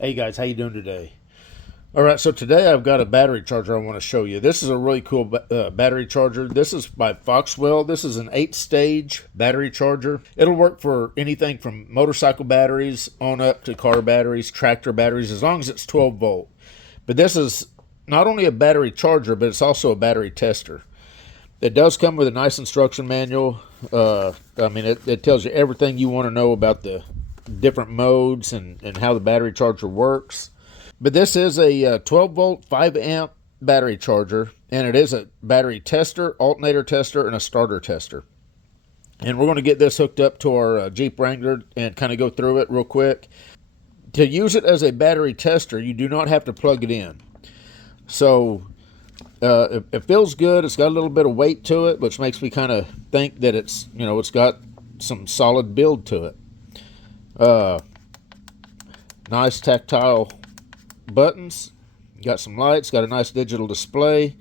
Hey guys, how you doing today? All right, so today I've got a battery charger I want to show you. This is a really cool battery charger. This is by Foxwell. This is an 8-stage battery charger. It'll work for anything from motorcycle batteries on up to car batteries, tractor batteries, as long as it's 12 volt. But this is not only a battery charger, but it's also a battery tester. It does come with a nice instruction manual. It tells you everything you want to know about the different modes and how the battery charger works. But this is a 12 volt, 5 amp battery charger, and it is a battery tester, alternator tester, and a starter tester. And we're going to get this hooked up to our Jeep Wrangler and kind of go through it real quick. To use it as a battery tester, you do not have to plug it in. So it feels good. It's got a little bit of weight to it, which makes me kind of think that it's got some solid build to it. Nice tactile buttons, got some lights, got a nice digital display.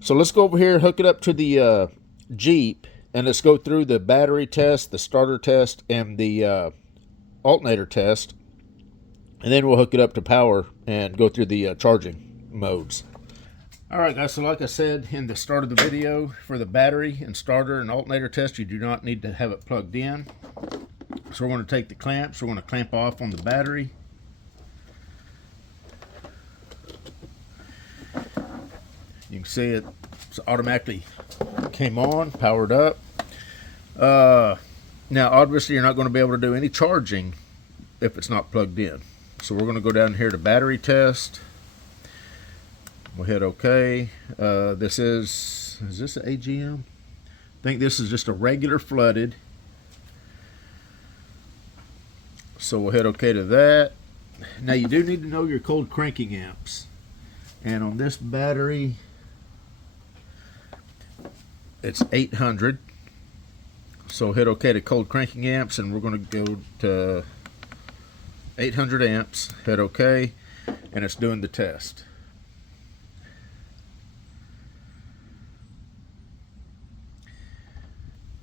So let's go over here, hook it up to the Jeep, and let's go through the battery test, the starter test, and the alternator test, and then we'll hook it up to power and go through the charging modes. Alright guys, so like I said in the start of the video, for the battery and starter and alternator test, you do not need to have it plugged in. So we're going to take the clamps, we're going to clamp off on the battery. You can see it automatically came on, powered up. Now, obviously, you're not going to be able to do any charging if it's not plugged in. So we're going to go down here to battery test. We'll hit OK. This is this an AGM? I think this is just a regular flooded. So we'll hit OK to that. Now, you do need to know your cold cranking amps. And on this battery, it's 800. So hit OK to cold cranking amps, and we're going to go to 800 amps. Hit OK, and it's doing the test.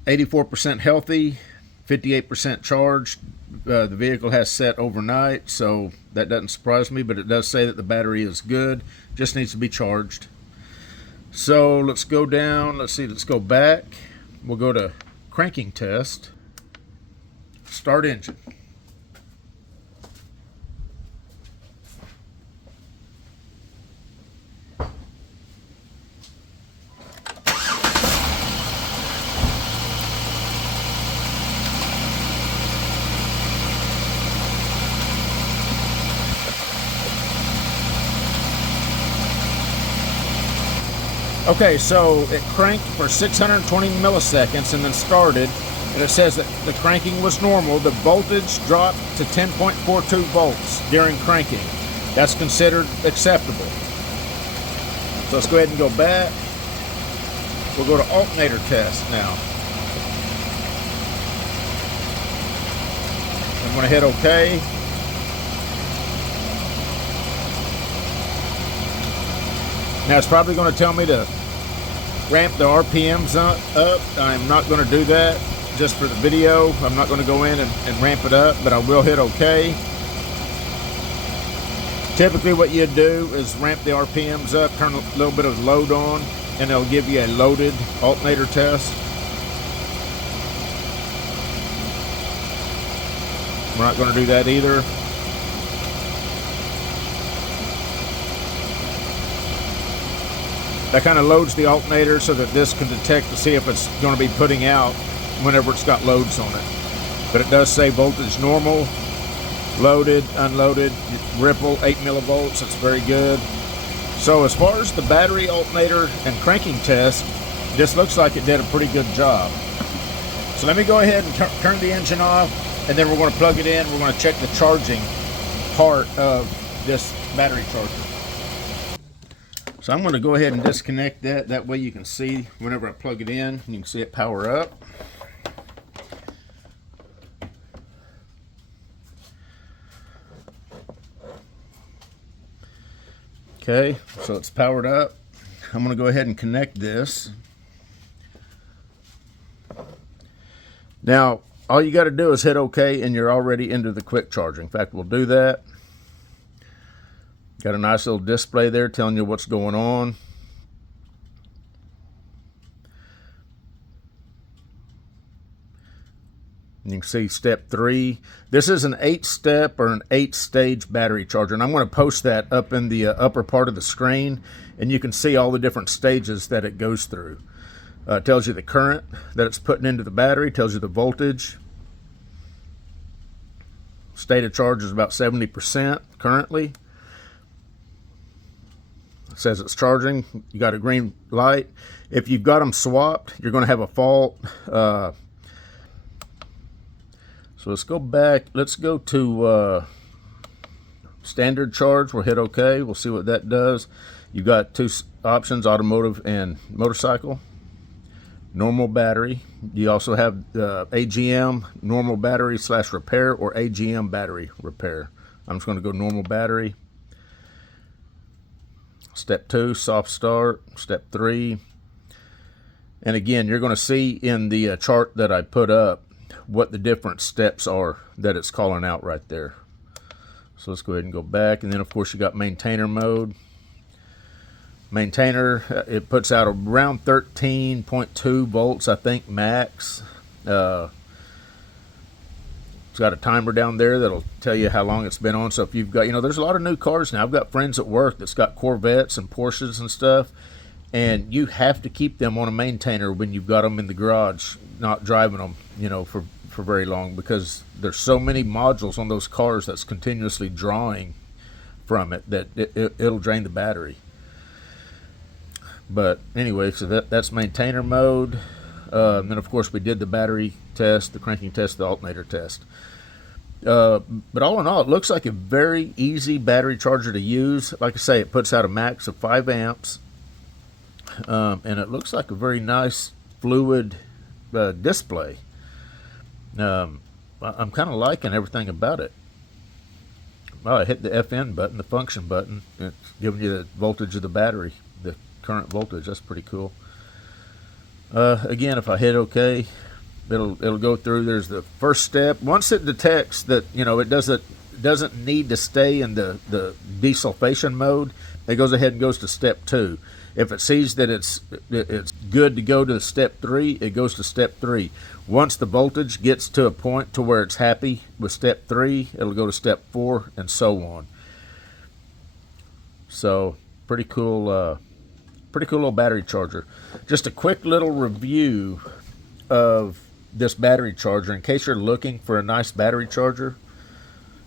%healthy, 58% charged. The vehicle has set overnight, so that doesn't surprise me, but it does say that the battery is good, just needs to be charged. So let's go down, let's go back. We'll go to cranking test, start engine. Okay, so it cranked for 620 milliseconds and then started, and it says that the cranking was normal. The voltage dropped to 10.42 volts during cranking. That's considered acceptable. So let's go ahead and go back. We'll go to alternator test now. I'm going to hit OK. Now it's probably going to tell me to ramp the RPMs up. I'm not going to do that just for the video. I'm not going to go in and ramp it up, but I will hit OK. Typically what you do is ramp the RPMs up, turn a little bit of load on, and it'll give you a loaded alternator test. We're not going to do that either. That kind of loads the alternator so that this can detect to see if it's going to be putting out whenever it's got loads on it. But it does say voltage normal, loaded, unloaded, ripple, 8 millivolts. It's very good. So as far as the battery, alternator, and cranking test, this looks like it did a pretty good job. So let me go ahead and turn the engine off, and then we're going to plug it in. We're going to check the charging part of this battery charger. So I'm going to go ahead and disconnect that. That way you can see whenever I plug it in, you can see it power up. Okay, so it's powered up. I'm going to go ahead and connect this. Now, all you got to do is hit OK, and you're already into the quick charging. In fact, we'll do that. Got a nice little display there telling you what's going on. You can see step 3. This is an 8-step or an 8-stage battery charger, and I'm going to post that up in the upper part of the screen, and you can see all the different stages that it goes through. It tells you the current that it's putting into the battery, tells you the voltage. State of charge is about 70% currently. It says it's charging. You got a green light. If you've got them swapped, you're going to have a fault. So let's go back. Let's go to standard charge. We'll hit OK. We'll see what that does. You've got 2 options, automotive and motorcycle. Normal battery. You also have AGM, normal battery / repair, or AGM battery repair. I'm just going to go normal battery. Step 2, soft start. Step 3. And again, you're going to see in the chart that I put up what the different steps are that it's calling out right there. So let's go ahead and go back. And then, of course, you got maintainer mode. Maintainer, it puts out around 13.2 volts, I think, max. It's got a timer down there that'll tell you how long it's been on. So if you've got, there's a lot of new cars now. I've got friends at work that's got Corvettes and Porsches and stuff, and you have to keep them on a maintainer when you've got them in the garage, not driving them, for very long, because there's so many modules on those cars that's continuously drawing from it that it'll drain the battery. But anyway, so that's maintainer mode. And then, of course, we did the battery test, the cranking test, the alternator test. But all in all, it looks like a very easy battery charger to use. Like I say, it puts out a max of 5 amps. And it looks like a very nice fluid display. I'm kind of liking everything about it. Well, I hit the FN button, the function button. It's giving you the voltage of the battery, the current voltage. That's pretty cool. Again, if I hit OK, it'll go through. There's the first step. Once it detects that it doesn't need to stay in the desulfation mode, it goes ahead and goes to step 2. If it sees that it's good to go to step 3, it goes to step 3. Once the voltage gets to a point to where it's happy with step 3, it'll go to step 4, and so on. So pretty cool little battery charger. Just a quick little review of this battery charger in case you're looking for a nice battery charger.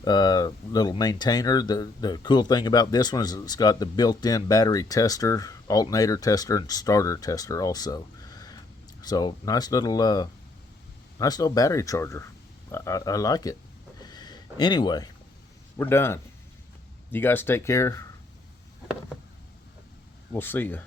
Little maintainer. The cool thing about this one is it's got the built-in battery tester, alternator tester, and starter tester also. So nice little battery charger. I like it. Anyway, we're done. You guys take care. We'll see you.